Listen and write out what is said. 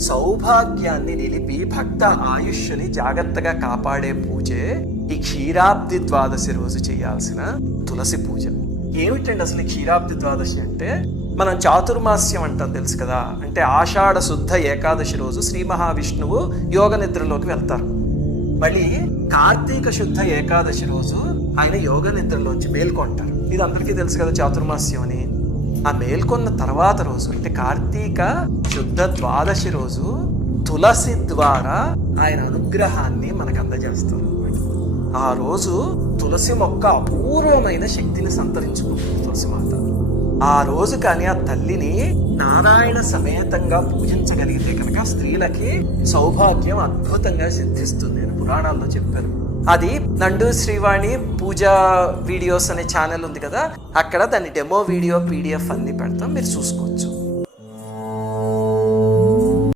సౌభాగ్యాన్ని నిలిపి భక్త ఆయుష్ని జాగ్రత్తగా కాపాడే పూజే ఈ క్షీరాబ్ది ద్వాదశి రోజు చేయాల్సిన తులసి పూజ. ఏమిటండి అసలు క్షీరాబ్ది ద్వాదశి అంటే? మనం చాతుర్మాస్యం అంటాం తెలుసు కదా. అంటే ఆషాఢ శుద్ధ ఏకాదశి రోజు శ్రీ మహావిష్ణువు యోగ నిద్రలోకి వెళ్తారు. మళ్ళీ కార్తీక శుద్ధ ఏకాదశి రోజు ఆయన యోగ నిద్రలోంచి మేల్కొంటారు. ఇది అందరికీ తెలుసు కదా చాతుర్మాస్యం అని. ఆ మేల్కొన్న తర్వాత రోజు అంటే కార్తీక శుద్ధ ద్వాదశి రోజు తులసి ద్వారా ఆయన అనుగ్రహాన్ని మనకు అందజేస్తారు. ఆ రోజు తులసి మొక్క అపూర్వమైన శక్తిని సంతరించుకుంటుంది తులసి మాత. ఆ రోజు కానీ ఆ తల్లిని నారాయణ సమేతంగా పూజించగలిగితే కనుక స్త్రీలకి సౌభాగ్యం అద్భుతంగా సిద్ధిస్తుంది అని పురాణాల్లో చెప్పారు. అది నండు శ్రీవాణి పూజా వీడియోస్ అనే ఛానల్ ఉంది కదా, అక్కడ దాని డెమో వీడియో PDF అన్ని పెడతాం, మీరు చూసుకోవచ్చు.